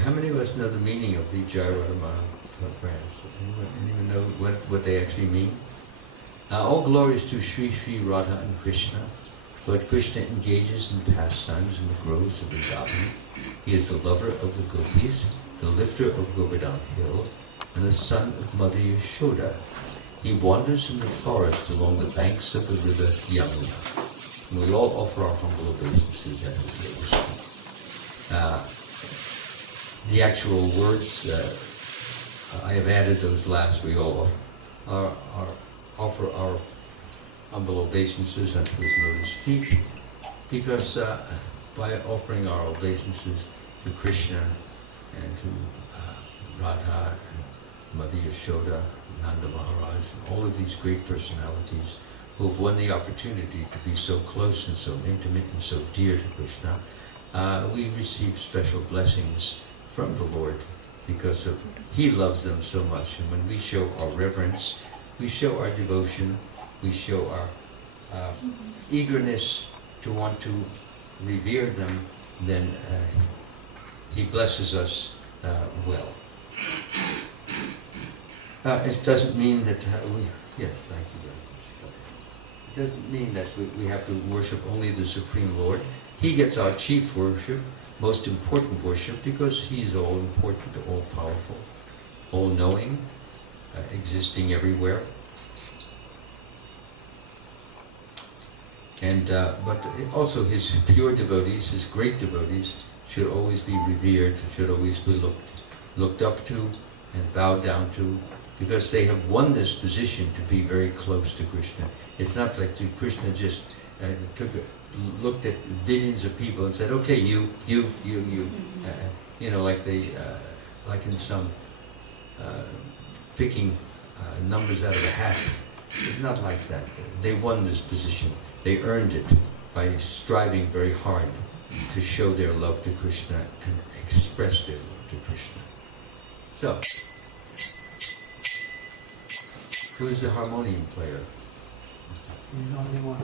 how many of us know the meaning of the Jai Radhamana prayers? Anyone know what they actually mean? All glory is to Sri Sri Radha and Krishna. Lord Krishna engages in pastimes in the groves of Vrindavan. He is the lover of the gopis, the lifter of Govardhan Hill, and the son of Mother Yashoda. He wanders in the forest along the banks of the river Yamuna. And we all offer our humble obeisances at his lotus. The actual words, I have added those last. We all offer our humble obeisances unto his lotus feet, because by offering our obeisances to Krishna and to Radha and Mother Yashoda, Nanda Maharaj, and all of these great personalities who have won the opportunity to be so close and so intimate and so dear to Krishna, we receive special blessings from the Lord because of He loves them so much. And when we show our reverence, we show our devotion, we show our eagerness to want to revere them, then He blesses us well. It doesn't mean that yes, thank you very much. It doesn't mean that we have to worship only the Supreme Lord. He gets our chief worship, most important worship, because He's all important, all powerful, all knowing, existing everywhere. And but also His pure devotees, His great devotees, should always be revered, should always be looked up to and bowed down to, because they have won this position to be very close to Krishna. It's not like Krishna just looked at billions of people and said, okay, you, like they, like in some picking numbers out of a hat. It's not like that. They won this position. They earned it by striving very hard to show their love to Krishna and express their love to Krishna. So, who's the harmonium player? He's the only one.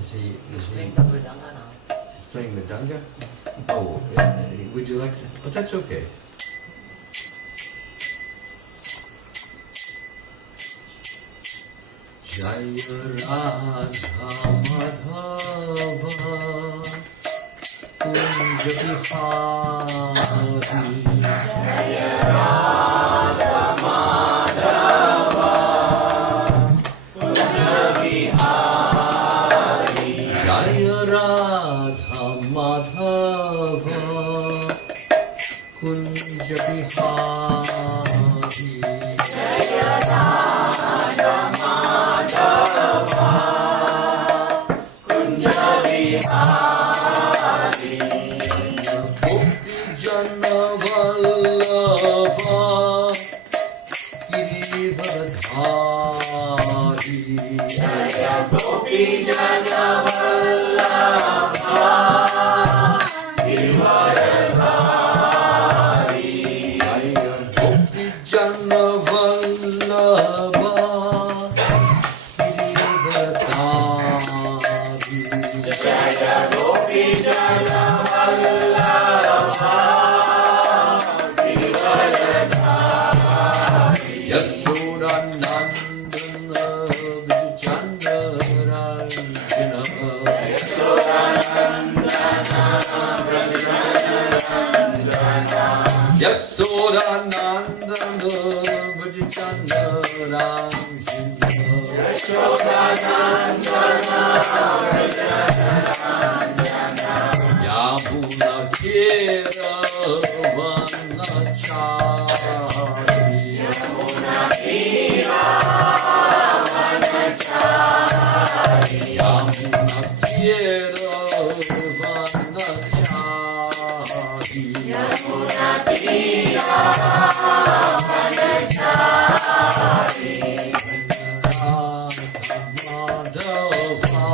Is he playing the mridanga now. He's playing Mridanga? Oh, would you like to? Oh, that's okay. Jaya Radha Madhava Kunja Bihari. Jaya Radha Madhava Kunja Bihari. Jaya Radha Madhava Kunja Bihari. Jaya Radha Madhava Kunja Bihari. Gopi Jana Vallabha Giridhari. Jaya Gopi Jana Vallabha Giridhari. Jaya Gopi Jana Vallabha Giridhari. Jaya Gopi Jana Vallabha Giridhari. Yasoda Nandana Vijchandarayana. Yasoda Nandana Vijchandarayana. Yamuna Kera Vanachari. Yamuna Kera Vanachari. Yamuna Kera Vanachari. Yamuna Kera Vanachari. Jaya Radha Madhava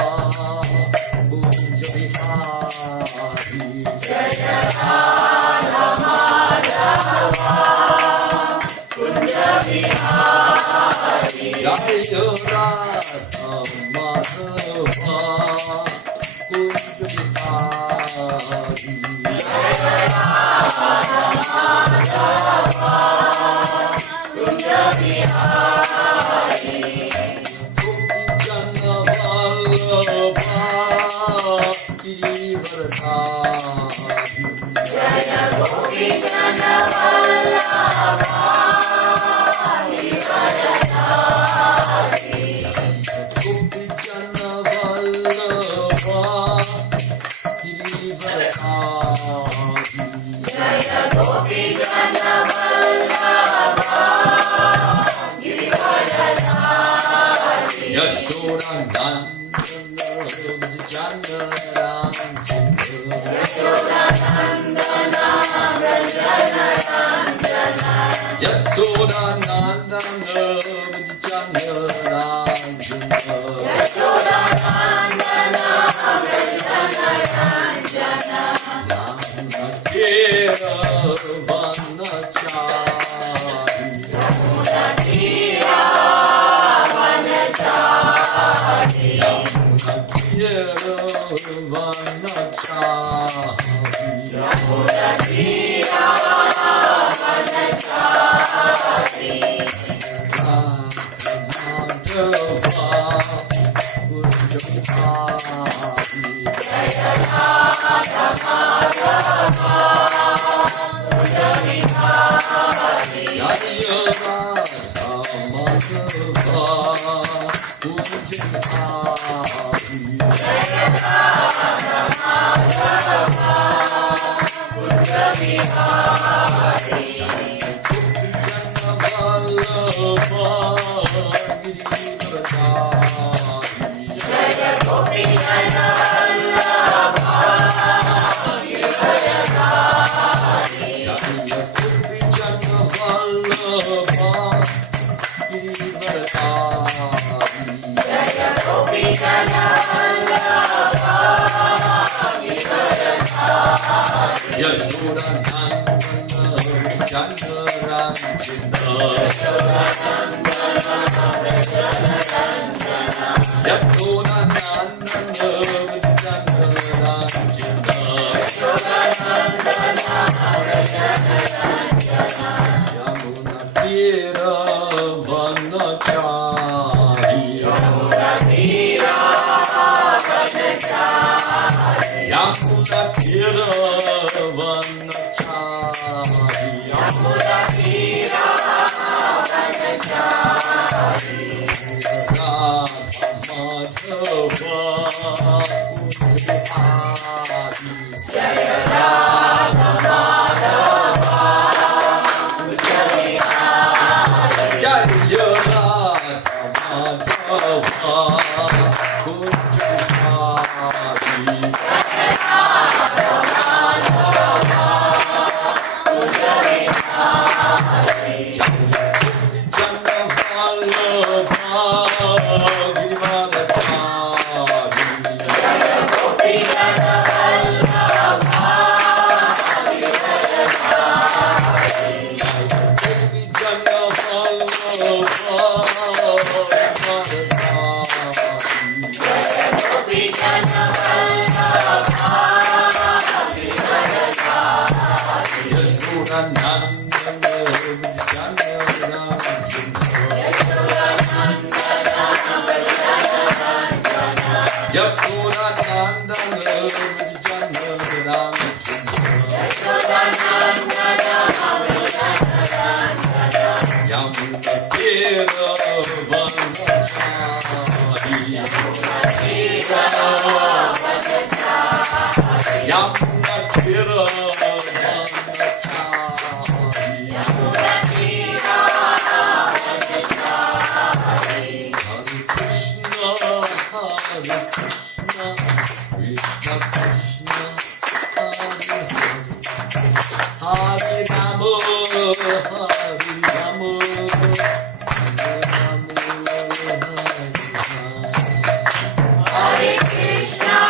Kunja Bihari. Jaya Radha Madhava Kunja Bihari. Hare Krishna,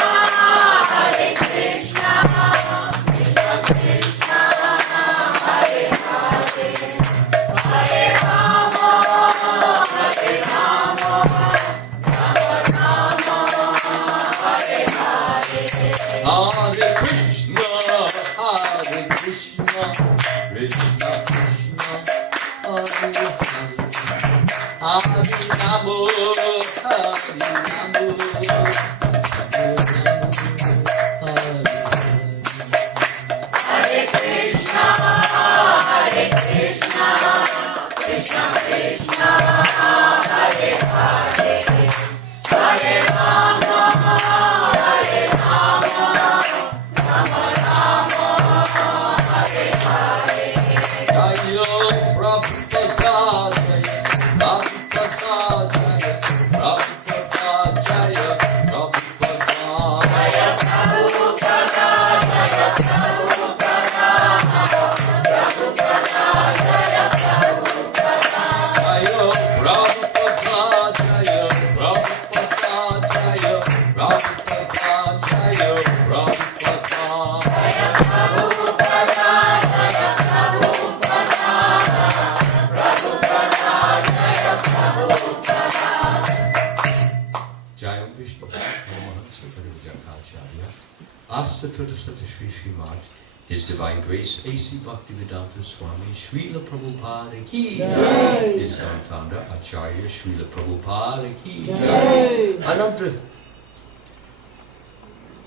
His Divine Grace, A.C. Bhaktivedanta Swami, Srila Prabhupada ki Jai. His God-founder, Acharya Srila Prabhupada ki Jai. Ananta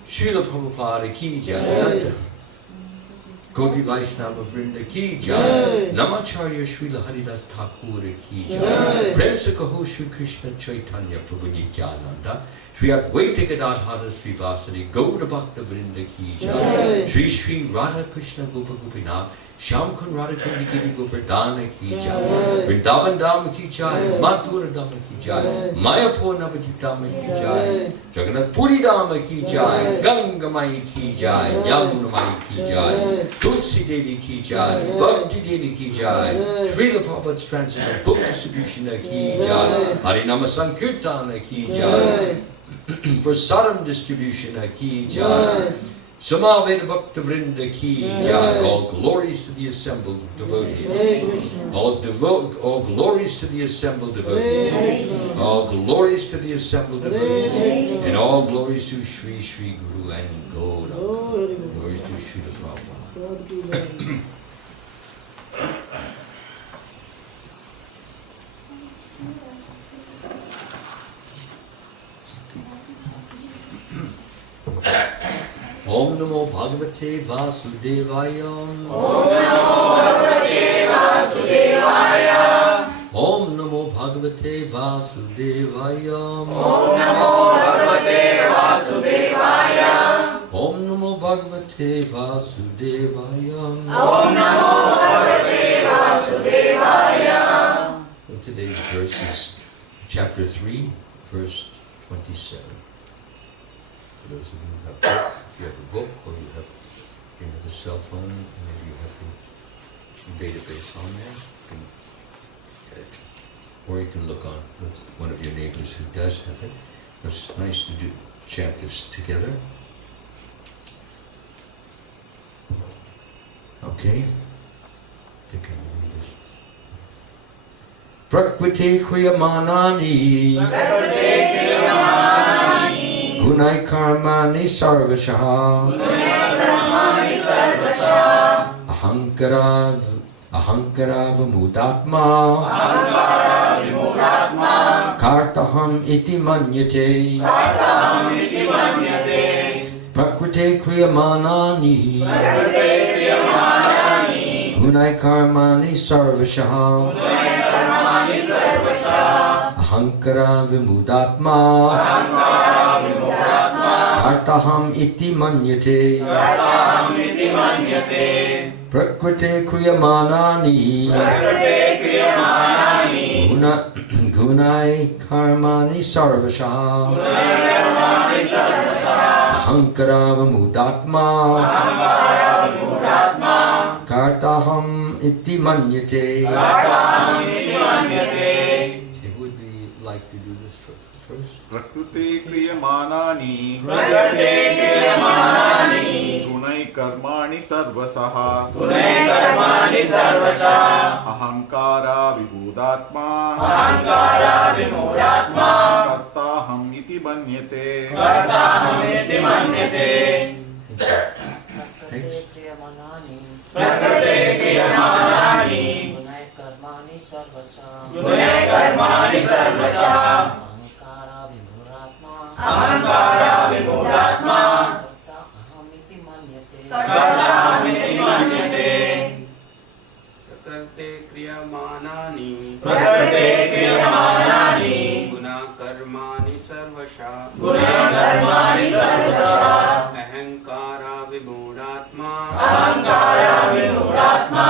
Srila Prabhupada ki Jai. Ananta Gaudiya Vaishnava Vrinda ki Jai. Namacharya Srila Haridas Thakur ki Jai. Prem se kaho Shri Krishna Chaitanya Prabhu Nityananda, Shri Advaita Gadadhara Srivasadi Gauda Bhakta Vrinda ki Jai. Shri Shri Radha Krishna Gopa Gopinath Shyam Kun Radha Kundi Giri Govardhana ki Jai. Vrindavan Dham ki Jai. Mathura Dham ki Jai. Mayapur Navadvip Dham ki Jai. Jagannath Puri Dham ki Jai. Ganga Mai ki Jai. Yamuna Mai ki Jai. Tulsi Devi ki Jai. Bhakti Devi ki Jai. Srila Prabhupada's Transcendental Book Distribution ki Jai. Harinama Sankirtana ki Jai. For Saram Distribution ki Jai. Samaveda Bhakta Vrinda ki Jai. All glories to the assembled devotees. All glories to the assembled devotees. All glories to the assembled devotees. And all glories to Sri Sri Guru and Gauda. Glories to Srila Prabhupada. Om Namo Bhagavate Vasudevaya. Om Namo Bhagavate Vasudevaya. Om Namo Bhagavate Vasudevaya. Om Namo Bhagavate Vasudevaya. Om Namo Bhagavate Vasudevaya. Om Namo Bhagavate Vasudevaya. So today's verse is chapter 3, verse 27. For those of you who have book, if you have a book or you have a cell phone, maybe you have the database on there, you can get it. Or you can look on with one of your neighbors who does have it. It's nice to chant this together. Okay? I think I will read this. Prakriti kriyamanani Gunai karmani sarvashaha Ahankara vimudatma Kartaham iti manyate Prakriti kriyamanani Gunai karmani sarvashaha Ahankara vimudatma Kartaham iti manyate Prakriti kriyamanani Gunai karmani sarvashaha Ahankara vimudatma Kartaham iti manyate. Who would we like to do this first? Prakriti kriyamanani Gunai karmani sarvasaha Ahankara vibhudatma Kartaham iti manyate. Prakriti kriyamanani Gunai karmani sarvasa Ahankara vimudatma Karta aham iti manyate. Prakriti kriyamanani Guna karmani sarvasha Ahankara vimudatma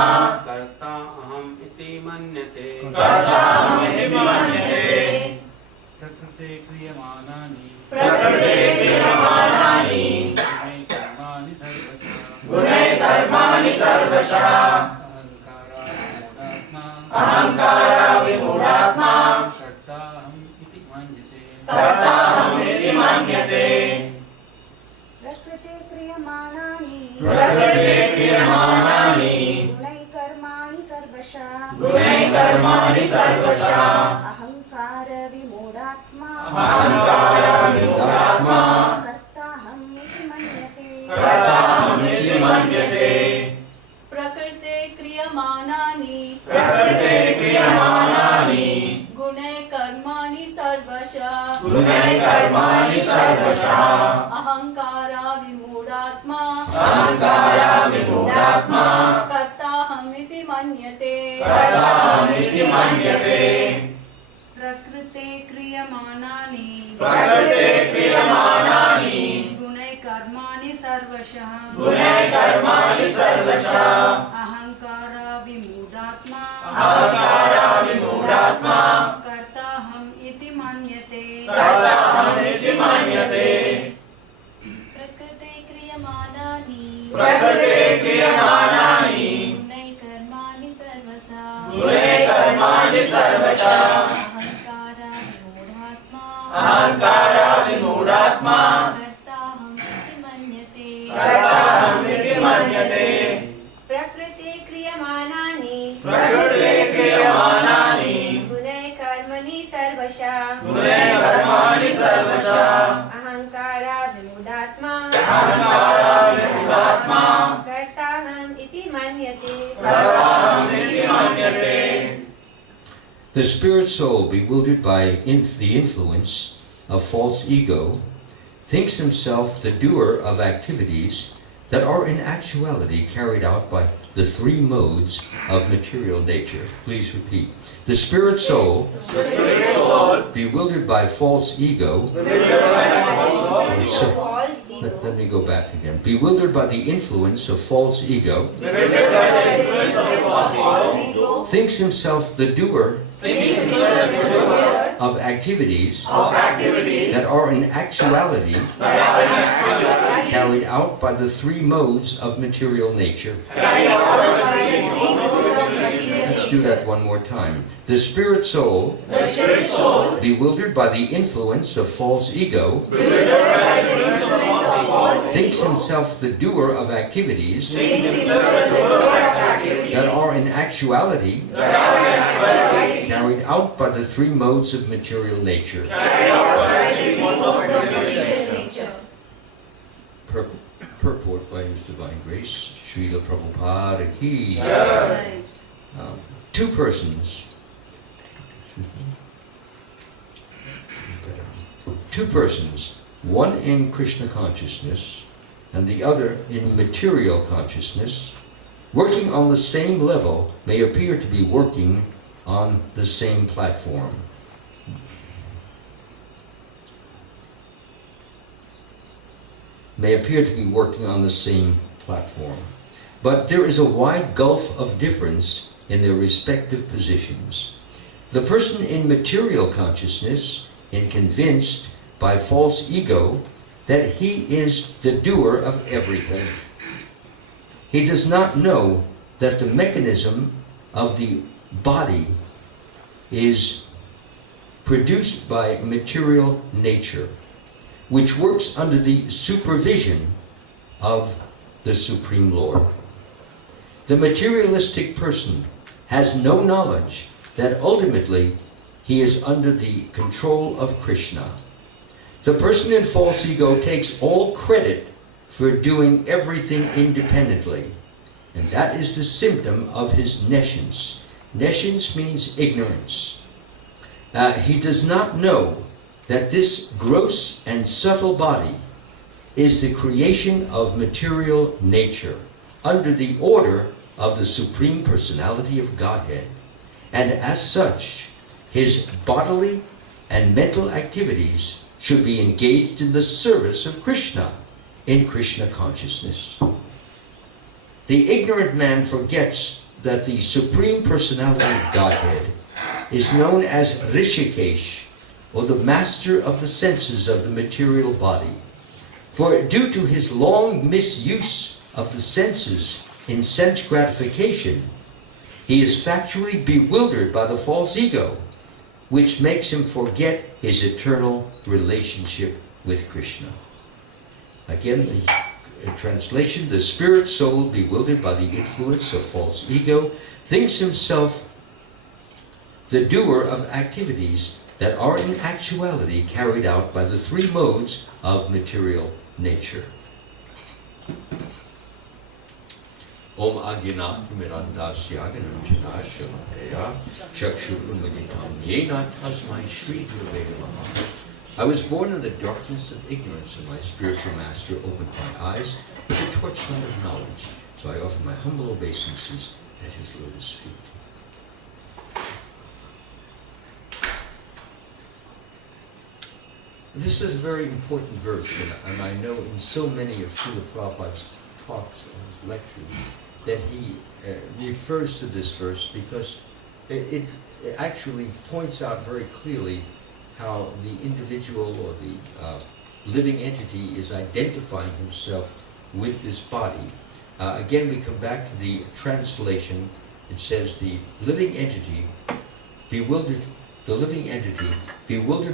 Karta aham iti manyate. Prakriti kriyamanani Prakriti kriyamanani Gunai karmani sarvasa गुणैः कर्माणि सर्वशः अहङ्काराविमूढात्मा अहङ्काराविमूढात्मा कर्ताहम् इति मन्यते प्रकृते क्रियमाणानि प्रकृते क्रियमाणानि गुणैः कर्माणि सर्वशः गुणैः कर्माणि सर्वशः अहङ्कार विमूढात्मा अहङ्काराविमूढात्मा कर्ताहम् इति मन्यते कर्ताहम् इति मन्यते प्रकृते क्रियमाणानि प्रकृते क्रियमाणानि गुणैः कर्माणि सर्वशः गुणैः कर्माणि सर्वशः अहङ्काराविमूढात्मा अहङ्काराविमूढात्मा कर्ताहम् इति मन्यते कर्ताहम् इति मन्यते प्रकृते क्रियमाणानि प्रकृते क्रियमाणानि गुणैः कर्माणि सर्वशः गुणैः कर्माणि सर्वशः अहङ्काराविमूढात्मा अहङ्काराविमूढात्मा कर्ताहम् इति मन्यते कर्ताहम् इति मन्यते प्रकृते क्रियमाणानि प्रकृते क्रियमाणानि गुणैः कर्माणि सर्वशः गुणैः कर्माणि सर्वशः अहङ्काराविमूढात्मा अहङ्काराविमूढात्मा कर्ताहम् इति मन्यते कर्ताहम् इति मन्यते प्रकृते क्रियमाणानि प्रकृते क्रियमाणानि गुणैः कर्मणि सर्वशः गुणैः कर्माणि सर्वशः अहङ्कारा विमूढात्मा अहङ्काराविमूढात्मा कर्ताहम् इति मन्यते कर्ताहम् इति मन्यते The spirit soul, bewildered by the influence of false ego, thinks himself the doer of activities that are in actuality carried out by the three modes of material nature. Please repeat. The spirit soul, bewildered by false ego, let me go back again. Bewildered by the influence of false ego, thinks himself the doer of activities that are in actuality carried out by the three modes of material nature. Let's do that one more time. The spirit soul, bewildered by the influence of false ego, thinks himself the doer of activities that are in actuality carried out by the three modes of material nature. Purport by His Divine Grace, Srila Prabhupada ki. Two persons, one in Krishna consciousness and the other in material consciousness, working on the same level, may appear to be working on the same platform. But there is a wide gulf of difference in their respective positions. The person in material consciousness is convinced by false ego that he is the doer of everything. He does not know that the mechanism of the body is produced by material nature, which works under the supervision of the Supreme Lord. The materialistic person has no knowledge that ultimately he is under the control of Krishna. The person in false ego takes all credit for doing everything independently, and that is the symptom of his nescience. Nescience means ignorance. He does not know that this gross and subtle body is the creation of material nature under the order of the Supreme Personality of Godhead, and as such, his bodily and mental activities should be engaged in the service of Krishna, in Krishna consciousness. The ignorant man forgets that the Supreme Personality of Godhead is known as Rishikesh, or the master of the senses of the material body. For due to his long misuse of the senses in sense gratification, he is factually bewildered by the false ego, which makes him forget his eternal relationship with Krishna. Again, the translation, the spirit soul, bewildered by the influence of false ego, thinks himself the doer of activities that are in actuality carried out by the three modes of material nature. Om Agyanat Mirandasya Gananjana Shamakaya Chakshur Ummaditam Yena Tasmai Shri Gurave Namaha. I was born in the darkness of ignorance, and my spiritual master opened my eyes with the torchlight of knowledge. So I offer my humble obeisances at his lotus feet. This is a very important verse, and I know in so many of Srila Prabhupada's talks and his lectures that he refers to this verse because it actually points out very clearly how the individual or the living entity is identifying himself with this body. Again, we come back to the translation. It says the living entity bewildered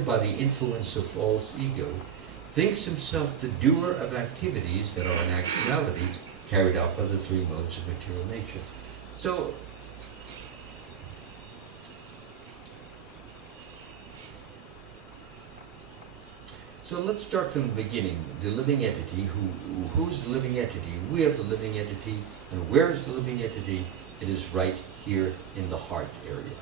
by the influence of false ego, thinks himself the doer of activities that are in actuality carried out by the three modes of material nature. So let's start from the beginning. The living entity, who's the living entity? We have the living entity, and where is the living entity? It is right here in the heart area.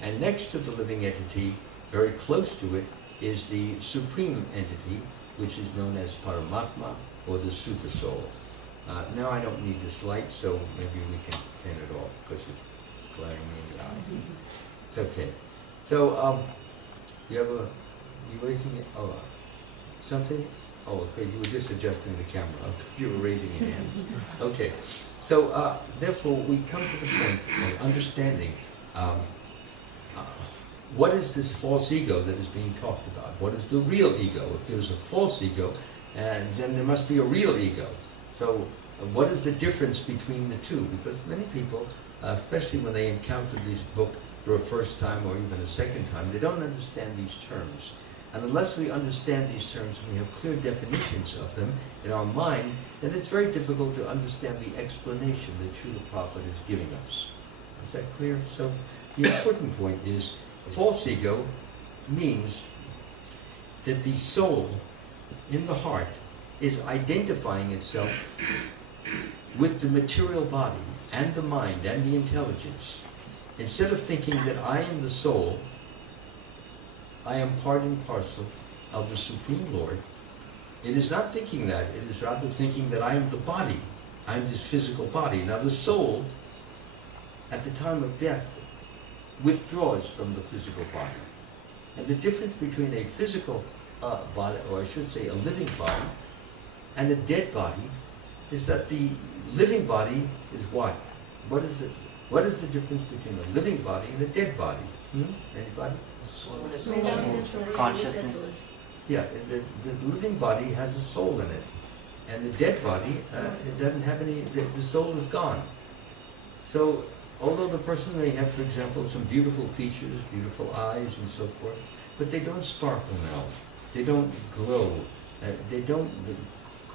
And next to the living entity, very close to it, is the supreme entity, which is known as Paramatma, or the Super Soul. Now I don't need this light, so maybe we can turn it off, because it's glaring me in the eyes. It's okay. So, you raising it? Oh, something? Oh, okay, you were just adjusting the camera. I thought you were raising your hand. Okay. So, therefore, we come to the point of understanding what is this false ego that is being talked about? What is the real ego? If there's a false ego, then there must be a real ego. So what is the difference between the two? Because many people, especially when they encounter this book for a first time or even a second time, they don't understand these terms. And unless we understand these terms and we have clear definitions of them in our mind, then it's very difficult to understand the explanation that Srila Prabhupada is giving us. Is that clear? So the important point is, false ego means that the soul in the heart is identifying itself with the material body and the mind and the intelligence. Instead of thinking that I am the soul, I am part and parcel of the Supreme Lord, it is not thinking that. It is rather thinking that I am the body. I am this physical body. Now the soul, at the time of death, withdraws from the physical body. And the difference between a physical body, or I should say a living body, and a dead body, is that the living body is what? What is it? What is the difference between a living body and a dead body? Anybody? Consciousness. Yeah, the living body has a soul in it. And the dead body, it doesn't have any, the soul is gone. So, although the person may have, for example, some beautiful features, beautiful eyes and so forth, but they don't sparkle now. They don't glow. They don't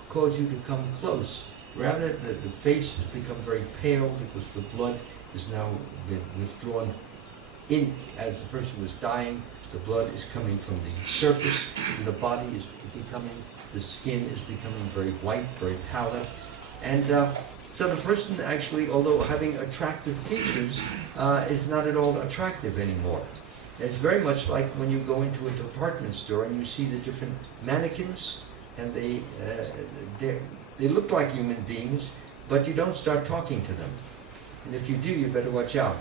cause you to come close. Rather, the face has become very pale because the blood has now been withdrawn in. As the person was dying, the blood is coming from the surface, and the body is becoming, the skin is becoming very white, very pallid. And so the person actually, although having attractive features, is not at all attractive anymore. It's very much like when you go into a department store and you see the different mannequins, and they look like human beings, but you don't start talking to them. And if you do, you better watch out.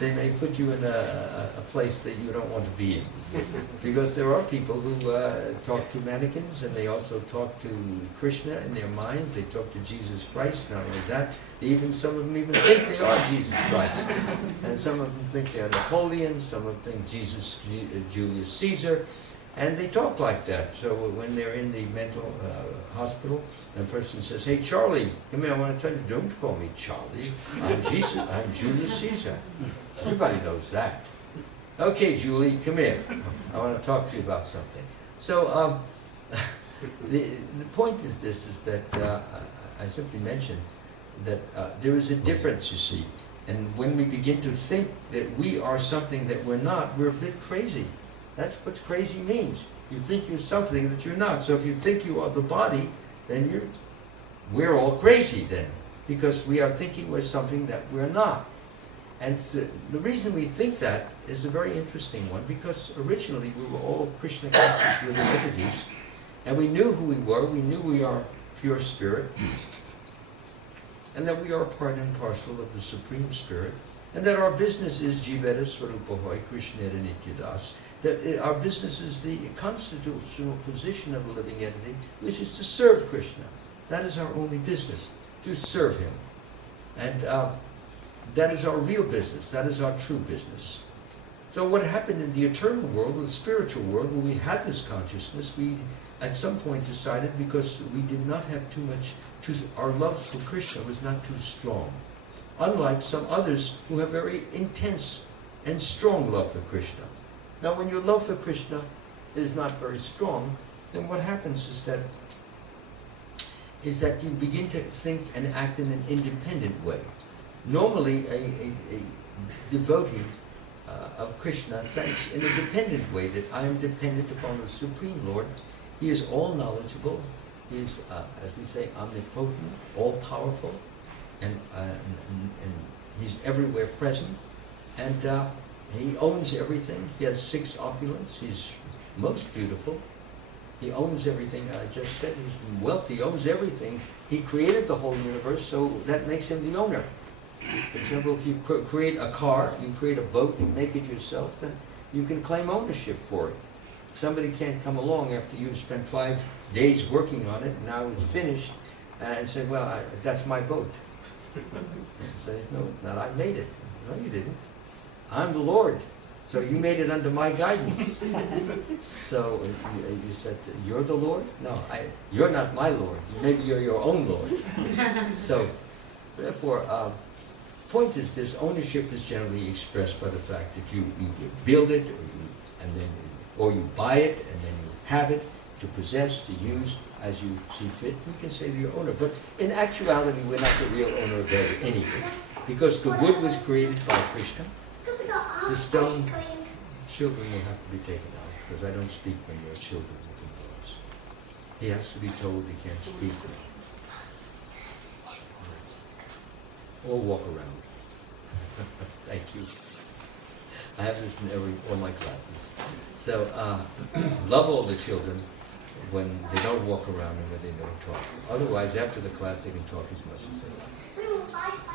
They may put you in a place that you don't want to be in. Because there are people who talk to mannequins, and they also talk to Krishna in their minds. They talk to Jesus Christ. Not only that, some of them even think they are Jesus Christ. And some of them think they are Napoleon. Some of them think Julius Caesar. And they talk like that. So when they're in the mental hospital, and a person says, "Hey, Charlie, come here, I want to tell you, don't call me Charlie. I'm Jesus. I'm Julius Caesar." Everybody knows that. "Okay, Julie, come here. I want to talk to you about something." So the point is this, is that I simply mentioned that there is a difference, you see. And when we begin to think that we are something that we're not, we're a bit crazy. That's what crazy means. You think you're something that you're not. So if you think you are the body, then we're all crazy then, because we are thinking we're something that we're not. And the reason we think that is a very interesting one, because originally we were all Krishna conscious living entities, and we knew who we were. We knew we are pure spirit, and that we are part and parcel of the Supreme Spirit, and that our business is Jiveta Swarupahoy, Krishna Nityadas. That our business is the constitutional position of a living entity, which is to serve Krishna. That is our only business, to serve Him. And that is our real business. That is our true business. So what happened in the eternal world, the spiritual world, when we had this consciousness, we at some point decided, because we did not have too much, our love for Krishna was not too strong. Unlike some others who have very intense and strong love for Krishna. Now, when your love for Krishna is not very strong, then what happens is that you begin to think and act in an independent way. Normally, a devotee of Krishna thinks in a dependent way, that I am dependent upon the Supreme Lord. He is all knowledgeable. He is, as we say, omnipotent, all-powerful, and He's everywhere present. And He owns everything. He has 6 opulence. He's most beautiful. He owns everything. I just said he's wealthy. He owns everything. He created the whole universe, so that makes Him the owner. For example, if you create a car, you create a boat, you make it yourself, then you can claim ownership for it. Somebody can't come along after you've spent 5 days working on it, and now it's finished, and say, "Well, that's my boat." And says, "No, not I made it." "No, you didn't. I'm the Lord. So you made it under my guidance." So you said, "You're the Lord?" "No, you're not my Lord. Maybe you're your own Lord." So, therefore, point is, this ownership is generally expressed by the fact that you build it, or you buy it, and then you have it to possess, to use as you see fit. You can say you're owner. But in actuality, we're not the real owner of anything. Because the wood was created by Krishna. The stone, children will have to be taken out, because I don't speak when there are children with boys. He has to be told he can't speak. Or walk around. Thank you. I have this in all my classes. So, love all the children when they don't walk around and when they don't talk. Otherwise, after the class, they can talk as much as they like.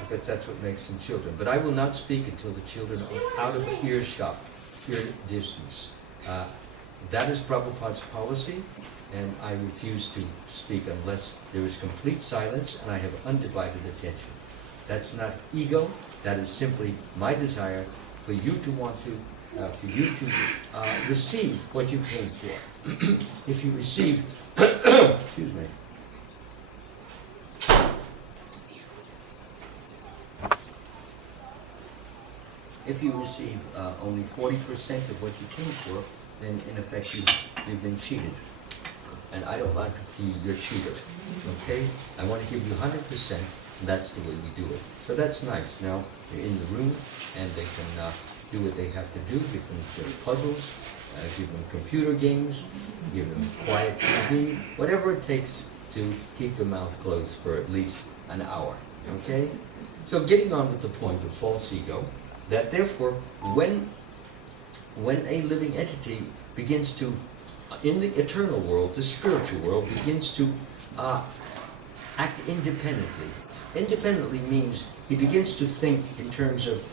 But that's what makes them children. But I will not speak until the children are out of earshot, ear distance. That is Prabhupada's policy, and I refuse to speak unless there is complete silence and I have undivided attention. That's not ego. That is simply my desire for you to want to, receive what you came for. If you receive, excuse me. If you receive only 40% of what you came for, then in effect you've been cheated. And I don't like to be your cheater. Okay? I want to give you 100%, and that's the way we do it. So that's nice. Now they're in the room, and they can do what they have to do. Give them puzzles, give them computer games, give them quiet TV, whatever it takes to keep the mouth closed for at least an hour. Okay? So getting on with the point of false ego, that therefore, when a living entity begins to, in the eternal world, the spiritual world, begins to act independently. Independently means he begins to think in terms of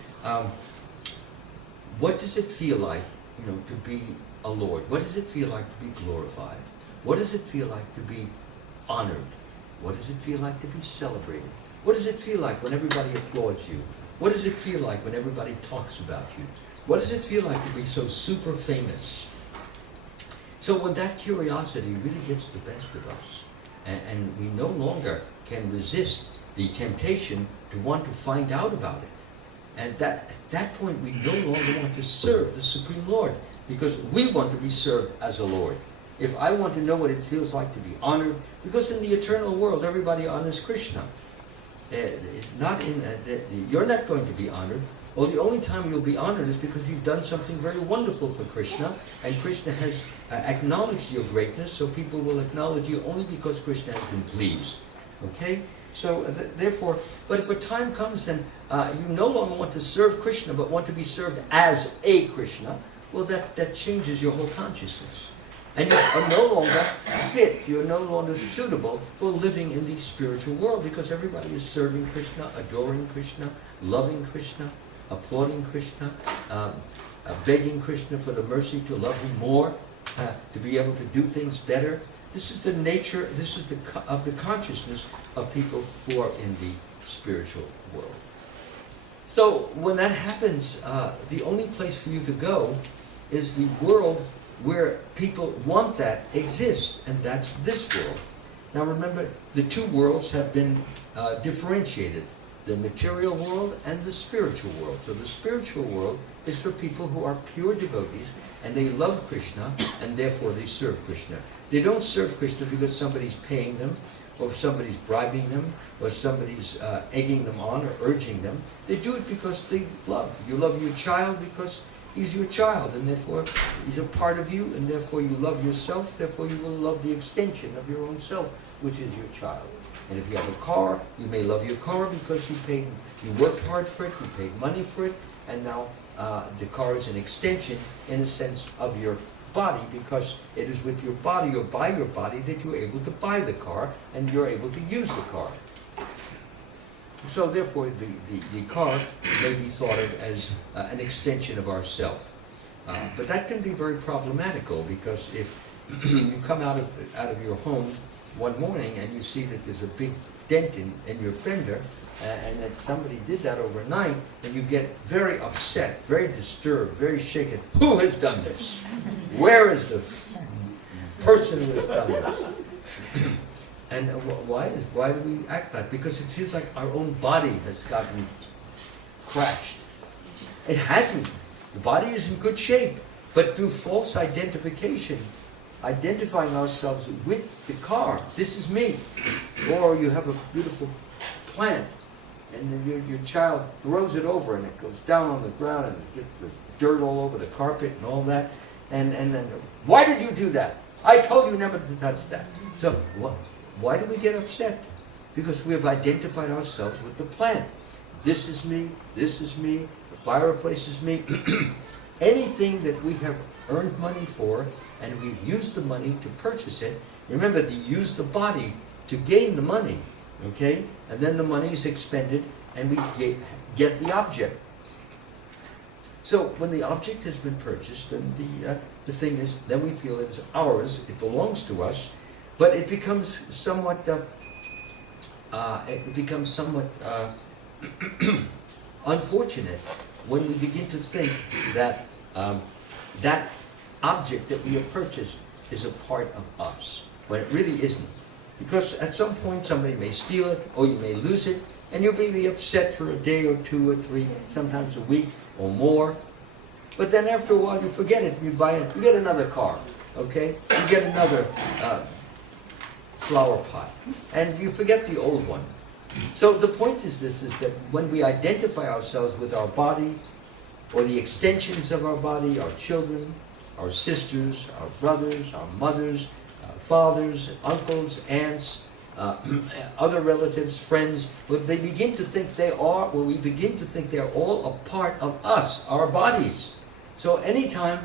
what does it feel like, to be a Lord? What does it feel like to be glorified? What does it feel like to be honored? What does it feel like to be celebrated? What does it feel like when everybody applauds you? What does it feel like when everybody talks about you? What does it feel like to be so super famous? So when that curiosity really gets the best of us, and we no longer can resist the temptation to want to find out about it, and at that point we no longer want to serve the Supreme Lord, because we want to be served as a Lord. If I want to know what it feels like to be honored, because in the eternal world everybody honors Krishna. You're not going to be honored. Well, the only time you'll be honored is because you've done something very wonderful for Krishna, and Krishna has acknowledged your greatness, so people will acknowledge you only because Krishna has been pleased. Okay? So, therefore, but if a time comes then you no longer want to serve Krishna, but want to be served as a Krishna, well, that changes your whole consciousness. And you are no longer fit, you're no longer suitable for living in the spiritual world, because everybody is serving Krishna, adoring Krishna, loving Krishna, applauding Krishna, begging Krishna for the mercy to love him more, to be able to do things better. This is the nature, this is of the consciousness of people who are in the spiritual world. So when that happens, the only place for you to go is the world where people want that exists, and that's this world. Now remember, the two worlds have been differentiated, the material world and the spiritual world. So the spiritual world is for people who are pure devotees, and they love Krishna, and therefore they serve Krishna. They don't serve Krishna because somebody's paying them, or somebody's bribing them, or somebody's egging them on or urging them. They do it because they love. You love your child because he's your child, and therefore he's a part of you, and therefore you love yourself, therefore you will love the extension of your own self, which is your child. And if you have a car, you may love your car because you worked hard for it, you paid money for it, and now the car is an extension, in a sense, of your body, because it is with your body or by your body that you're able to buy the car, and you're able to use the car. So therefore the car may be thought of as an extension of ourself. But that can be very problematical, because if you come out of your home one morning and you see that there's a big dent in your fender, and that somebody did that overnight, and you get very upset, very disturbed, very shaken. Who has done this? Where is the person who has done this? And why do we act like that? Because it feels like our own body has gotten crashed. It hasn't. The body is in good shape, but through false identification, identifying ourselves with the car. This is me. Or you have a beautiful plant, and then your child throws it over, and it goes down on the ground, and it gets this dirt all over the carpet and all that. And then, why did you do that? I told you never to touch that. So why do we get upset? Because we have identified ourselves with the plant. This is me, the fireplace is me. Anything that we have earned money for, and we've used the money to purchase it, remember to use the body to gain the money, okay? And then the money is expended, and we get the object. So when the object has been purchased, then the thing is, then we feel it's ours, it belongs to us, but it becomes somewhat unfortunate when we begin to think that that object that we have purchased is a part of us, when it really isn't. Because at some point somebody may steal it, or you may lose it, and you'll be upset for a day or two or three, sometimes a week or more. But then after a while you forget it, you get another car, okay? You get another flower pot, and you forget the old one. So the point is this, is that when we identify ourselves with our body, or the extensions of our body, our children, our sisters, our brothers, our mothers, our fathers, uncles, aunts, other relatives, friends, when they begin to think we begin to think they're all a part of us, our bodies. So anytime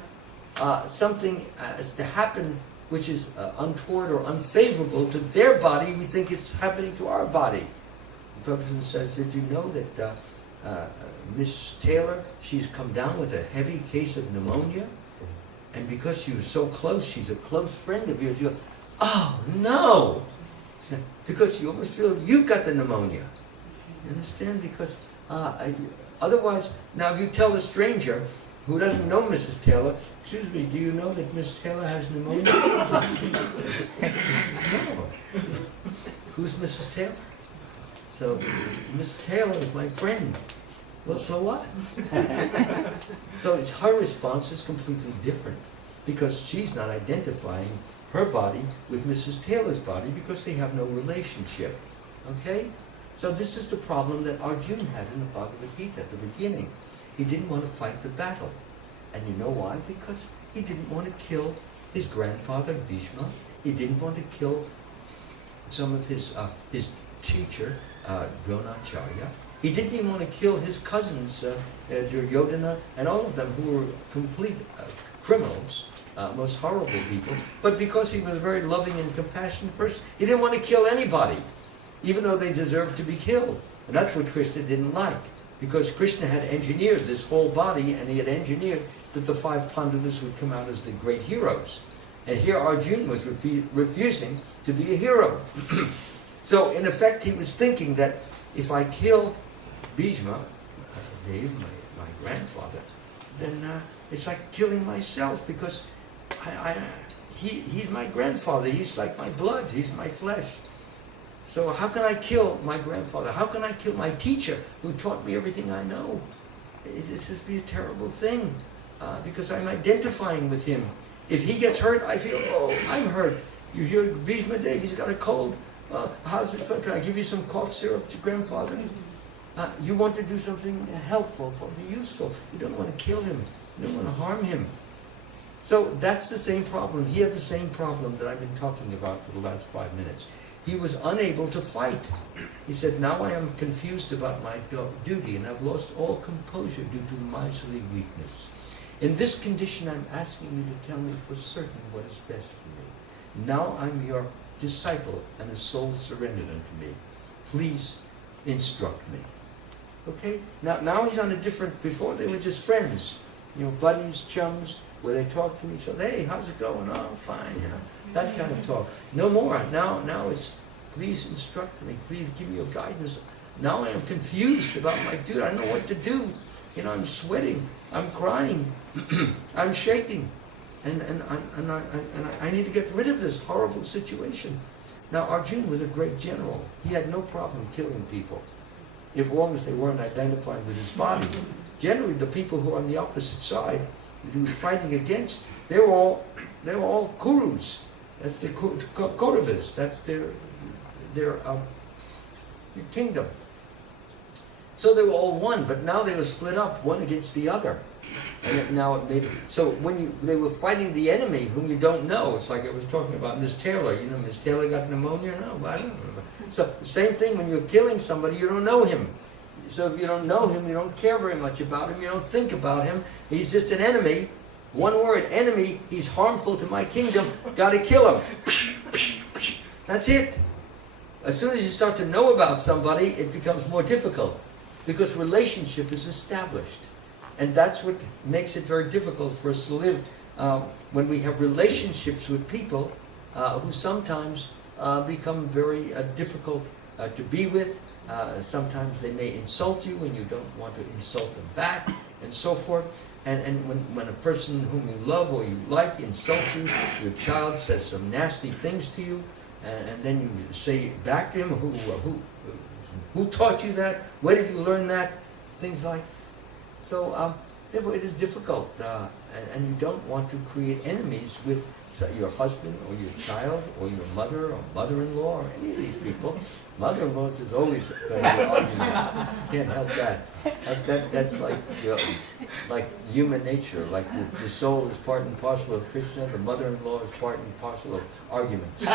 something is to happen which is untoward or unfavorable to their body, we think it's happening to our body. The person says, did you know that Miss Taylor, she's come down with a heavy case of pneumonia? And because she was so close, she's a close friend of yours. You go, oh no! Because you almost feel you've got the pneumonia. You understand? Because otherwise, now if you tell a stranger, who doesn't know Mrs. Taylor, excuse me, do you know that Miss Taylor has pneumonia? No. Who's Mrs. Taylor? So, Miss Taylor is my friend. Well, so what? So it's her response is completely different because she's not identifying her body with Mrs. Taylor's body because they have no relationship. Okay? So this is the problem that Arjuna had in the Bhagavad Gita at the beginning. He didn't want to fight the battle. And you know why? Because he didn't want to kill his grandfather, Bhishma. He didn't want to kill some of his teacher, Dronacharya. He didn't even want to kill his cousins, Duryodhana, and all of them who were complete criminals, most horrible people. But because he was a very loving and compassionate person, he didn't want to kill anybody, even though they deserved to be killed. And that's what Krishna didn't like, because Krishna had engineered this whole body, and he had engineered that the 5 Pandavas would come out as the great heroes. And here Arjuna was refusing to be a hero. So in effect, he was thinking that if I kill Bhishma, Dave, my grandfather, then it's like killing myself, because he's my grandfather. He's like my blood. He's my flesh. So how can I kill my grandfather? How can I kill my teacher who taught me everything I know? This would be a terrible thing, because I'm identifying with him. If he gets hurt, I feel, oh, I'm hurt. You hear Bhishma Dev, he's got a cold. How's it? Can I give you some cough syrup to grandfather? You want to do something helpful, something useful. You don't want to kill him. You don't want to harm him. So that's the same problem. He had the same problem that I've been talking about for the last 5 minutes. He was unable to fight. He said, now I am confused about my duty, and I've lost all composure due to miserly weakness. In this condition, I'm asking you to tell me for certain what is best for me. Now I'm your disciple and a soul surrendered unto me. Please instruct me. Okay? Now he's on a different, before they were just friends, buddies, chums, where they talk to each other. Hey, how's it going? Oh, fine, that kind of talk. No more. Now it's, please instruct me. Please give me your guidance. Now I am confused about my duty. I don't know what to do. I'm sweating. I'm crying. I'm shaking. And I need to get rid of this horrible situation. Now, Arjuna was a great general. He had no problem killing people, as long as they weren't identified with his body. Generally, the people who are on the opposite side, that he was fighting against, they were all Kurus. That's the Kauravas. That's their kingdom. So they were all one, but now they were split up, one against the other. And now it made, so when they were fighting the enemy whom you don't know, it's like I was talking about Miss Taylor. Miss Taylor got pneumonia? No, I don't know. So the same thing when you're killing somebody, you don't know him. So if you don't know him, you don't care very much about him, you don't think about him. He's just an enemy. One word, enemy. He's harmful to my kingdom. Got to kill him. That's it. As soon as you start to know about somebody, it becomes more difficult, because relationship is established. And that's what makes it very difficult for us to live when we have relationships with people who sometimes become very difficult to be with. Sometimes they may insult you and you don't want to insult them back, and so forth. And when a person whom you love or you like insults you, your child says some nasty things to you, and then you say back to him, who taught you that? Where did you learn that? Things like. So therefore it is difficult, and you don't want to create enemies with your husband or your child or your mother or mother-in-law or any of these people. Mother-in-laws is always arguments. Can't help that. That's like human nature. Like the soul is part and parcel of Krishna, the mother-in-law is part and parcel of arguments.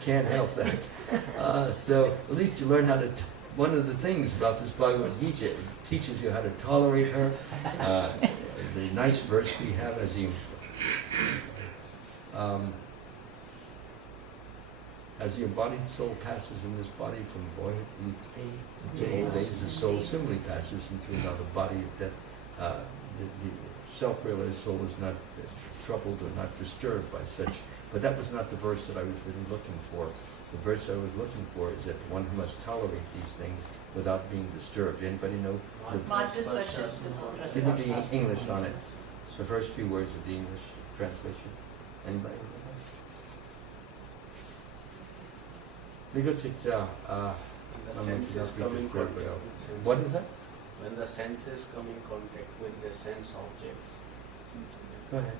Can't help that. So at least you learn how to. One of the things about this Bhagavad Gita, it teaches you how to tolerate her. The nice verse we have as the embodied soul passes in this body from boyhood to old age, the soul similarly passes into another body. That the self-realized soul is not troubled or not disturbed by such But that was not the verse that I was really looking for. The verse I was looking for is that one must tolerate these things without being disturbed. Anybody know the give me the English on it? The first few words of the English translation. Anybody? Because it's The I'm senses not come in disturbed, contact but, with senses. what is that? When the senses come in contact with the sense objects. Go ahead.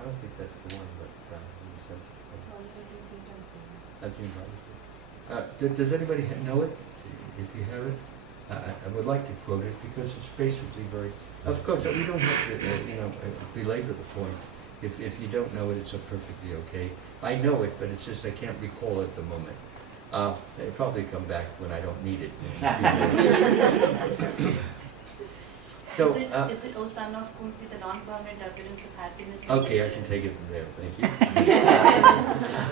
I don't think that's the one, but in the sense that's in does anybody know it? If you have it, I would like to quote it because it's basically very. Of course, we don't have to, belabor the point. If you don't know it, it's perfectly okay. I know it, but it's just I can't recall it at the moment. It'll probably come back when I don't need it. So, is it, O son of Kunti, the non-permanent appearance of happiness? okay, I can take it from there. Thank you.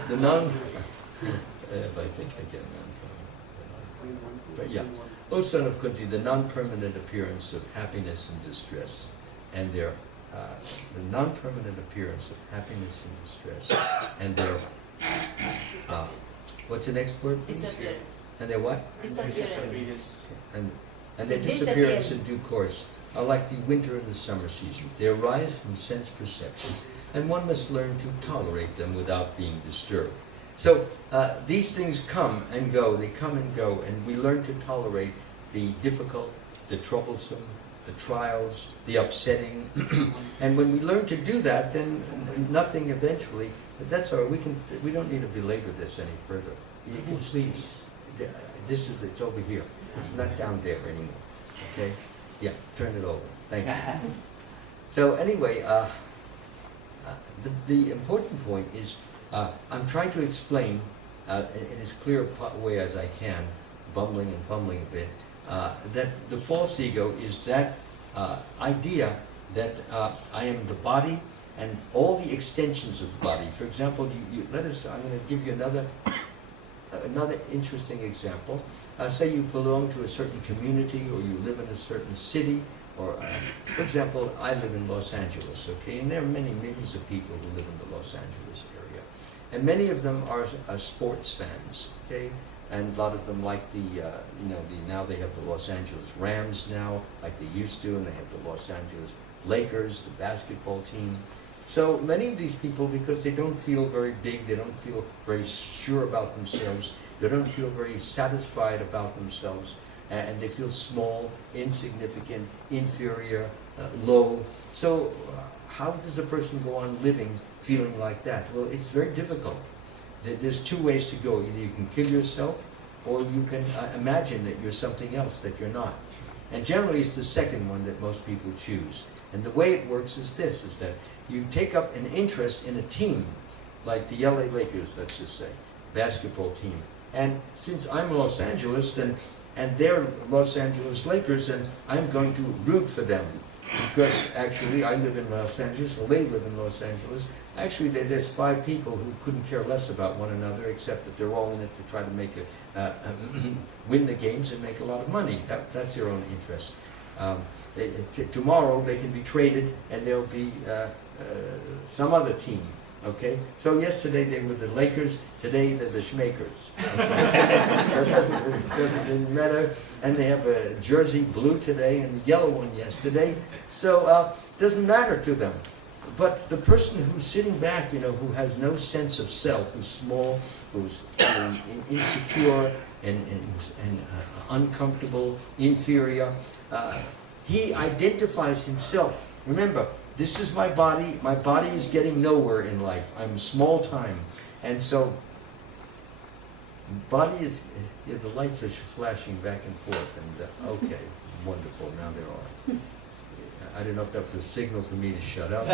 The if I think I get non-permanent. But yeah. O son of Kunti, the non-permanent appearance of happiness and distress, and their the non-permanent appearance of happiness and distress, and their what's the next word? Disappearance. And their what? Disappearance. And their disappearance in due course are like the winter and the summer seasons. They arise from sense perception, and one must learn to tolerate them without being disturbed. So these things come and go, they come and go, and we learn to tolerate the difficult, the troublesome, the trials, the upsetting. And when we learn to do that, then nothing eventually, that's all right, we don't need to belabor this any further. You can please, it's over here. It's not down there anymore. Okay? Yeah, turn it over. Thank you. So anyway, the important point is, I'm trying to explain in as clear a way as I can, bumbling and fumbling a bit, that the false ego is that idea that I am the body and all the extensions of the body. For example, I'm going to give you another interesting example. Say you belong to a certain community, or you live in a certain city, or, for example, I live in Los Angeles, okay, and there are many millions of people who live in the Los Angeles area, and many of them are sports fans, okay, and a lot of them like now they have the Los Angeles Rams now, like they used to, and they have the Los Angeles Lakers, the basketball team. So many of these people, because they don't feel very big, they don't feel very sure about themselves, they don't feel very satisfied about themselves, and they feel small, insignificant, inferior, low. So how does a person go on living feeling like that? Well, it's very difficult. There's two ways to go. Either you can kill yourself, or you can imagine that you're something else that you're not. And generally it's the second one that most people choose. And the way it works is this, is that you take up an interest in a team, like the LA Lakers, let's just say, basketball team. And since I'm Los Angeles, and they're Los Angeles Lakers, and I'm going to root for them. Because actually I live in Los Angeles, and they live in Los Angeles. Actually, there's 5 people who couldn't care less about one another, except that they're all in it to try to make win the games and make a lot of money. That's their own interest. Tomorrow they can be traded, and there'll be some other team. Okay, so yesterday they were the Lakers, today they're the Schmakers. That doesn't really matter. And they have a jersey blue today and yellow one yesterday. So doesn't matter to them. But the person who's sitting back, who has no sense of self, who's small, who's insecure and uncomfortable, inferior, he identifies himself. Remember, this is my body. My body is getting nowhere in life. I'm small time. And so, body is, the lights are flashing back and forth. And okay, wonderful, now there are. I don't know if that was a signal for me to shut up.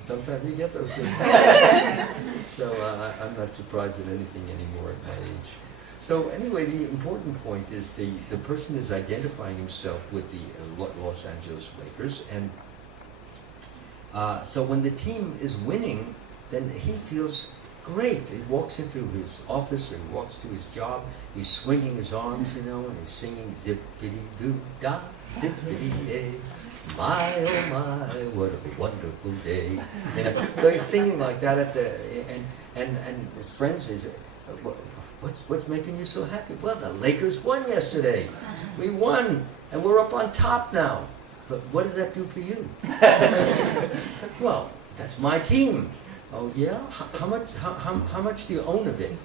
Sometimes you get those things. So I'm not surprised at anything anymore at my age. So anyway, the important point is the person is identifying himself with the Los Angeles Lakers, and so when the team is winning, then he feels great. He walks into his office, or he walks to his job, he's swinging his arms, and he's singing zippity-doo-dah, zippity-day. My, oh my, what a wonderful day. You know, so he's singing like that at the, and his friends is, what's making you so happy? Well, the Lakers won yesterday. We won, and we're up on top now. But what does that do for you? Well, that's my team. Oh yeah? How much do you own of it?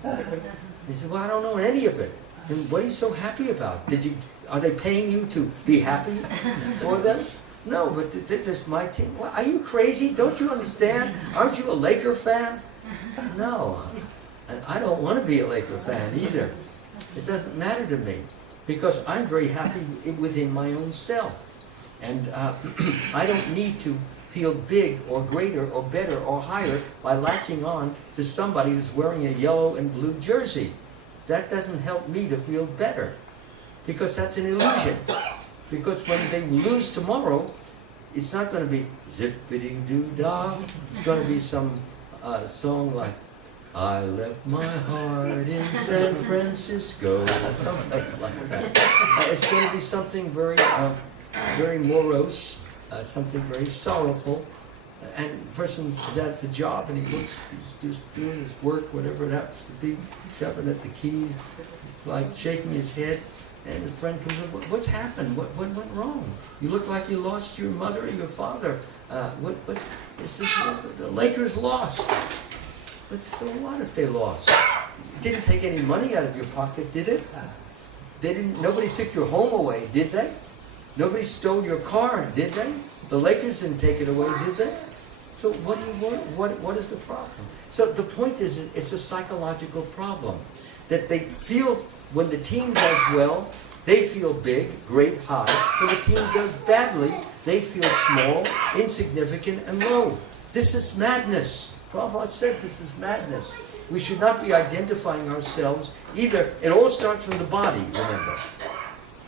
He said, well, I don't own any of it. And what are you so happy about? Are they paying you to be happy for them? No, but they're just my team. Well, are you crazy? Don't you understand? Aren't you a Laker fan? No, and I don't want to be a Laker fan either. It doesn't matter to me because I'm very happy within my own self. And I don't need to feel big or greater or better or higher by latching on to somebody who's wearing a yellow and blue jersey. That doesn't help me to feel better because that's an illusion. Because when they lose tomorrow, it's not going to be zippity-doo-dah. It's going to be some song like, I left my heart in San Francisco, something like that. It's going to be something very morose, something very sorrowful. And the person is at the job and he's just doing his work, whatever it happens to be, shoving at the keys, like shaking his head. And the friend comes up, what's happened? What went wrong? You look like you lost your mother or your father. This is, the Lakers lost. But so what if they lost? You didn't take any money out of your pocket, did it? Nobody took your home away, did they? Nobody stole your car, did they? The Lakers didn't take it away, did they? So what is the problem? So the point is, it's a psychological problem. That they feel, when the team does well, they feel big, great, high. When the team does badly, they feel small, insignificant, and low. This is madness. Prabhupada said this is madness. We should not be identifying ourselves either. It all starts from the body, remember.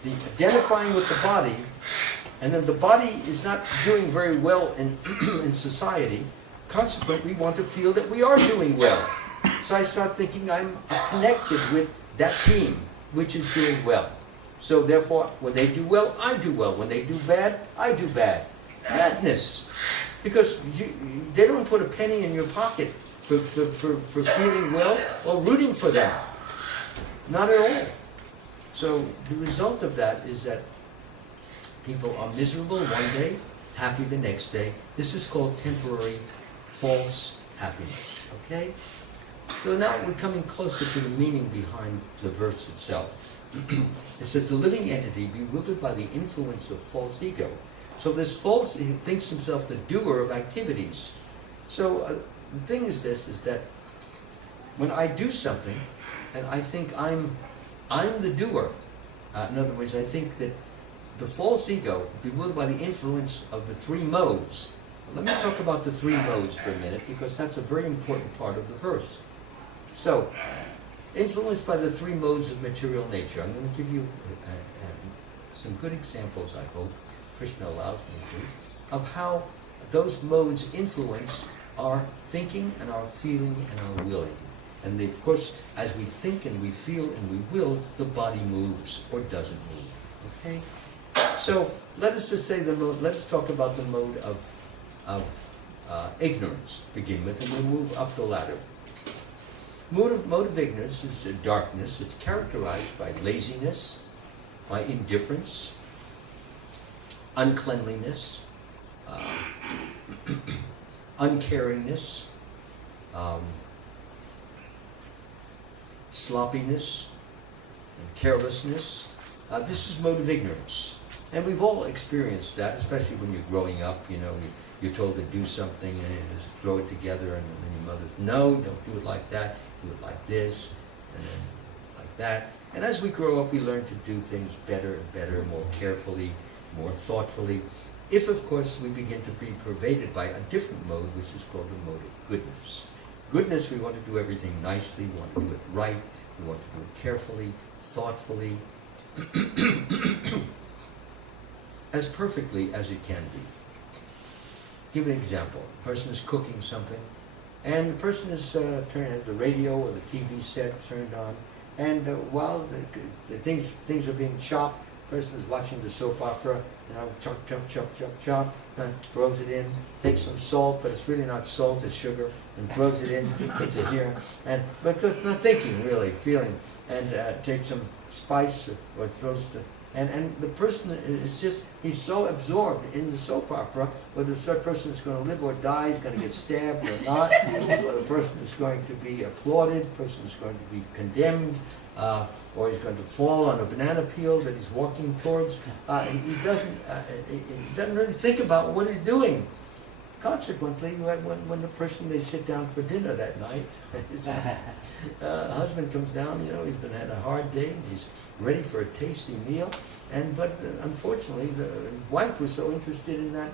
The identifying with the body, and then the body is not doing very well in society. Consequently, we want to feel that we are doing well. So I start thinking I'm connected with that team, which is doing well. So therefore, when they do well, I do well. When they do bad, I do bad. Madness. Because they don't put a penny in your pocket for feeling well or rooting for them. Not at all. So the result of that is that people are miserable one day, happy the next day. This is called temporary false happiness. Okay? So now we're coming closer to the meaning behind the verse itself. It's that the living entity bewildered by the influence of false ego. So this false, he thinks himself the doer of activities. So the thing is this, is that when I do something, and I think I'm the doer. In other words, I think that the false ego, bewildered by the influence of the three modes. Let me talk about the three modes for a minute, because that's a very important part of the verse. So, influenced by the three modes of material nature. I'm going to give you some good examples, I hope Krishna allows me to, of how those modes influence our thinking and our feeling and our willing. And they, of course, as we think and we feel and we will, the body moves or doesn't move. Okay? So let us just say let's talk about the mode of ignorance to begin with, and we'll move up the ladder. Mode of ignorance is darkness. It's characterized by laziness, by indifference, uncleanliness, uncaringness, sloppiness, and carelessness. This is mode of ignorance. And we've all experienced that, especially when you're growing up, you're told to do something and you just throw it together, and then your mother's, no, don't do it like that, do it like this, and then like that. And as we grow up, we learn to do things better and better, more carefully, more thoughtfully. If, of course, we begin to be pervaded by a different mode, which is called the mode of goodness. Goodness, we want to do everything nicely, we want to do it right, we want to do it carefully, thoughtfully, as perfectly as it can be. Give an example. A person is cooking something, and the person is has the radio or the TV set turned on, and while the things are being chopped, person is watching the soap opera, chop, chop, chop, chop, chop, and throws it in, takes some salt, but it's really not salt, it's sugar, and throws it in into here, and because not thinking really, feeling, and takes some spice or throws the, and the person is just, he's so absorbed in the soap opera, whether the person is going to live or die, is going to get stabbed or not, or the person is going to be applauded, the person is going to be condemned, or he's going to fall on a banana peel that he's walking towards. He doesn't really think about what he's doing. Consequently, when the person, they sit down for dinner that night, his husband comes down, he's had a hard day, he's ready for a tasty meal, but unfortunately the wife was so interested in that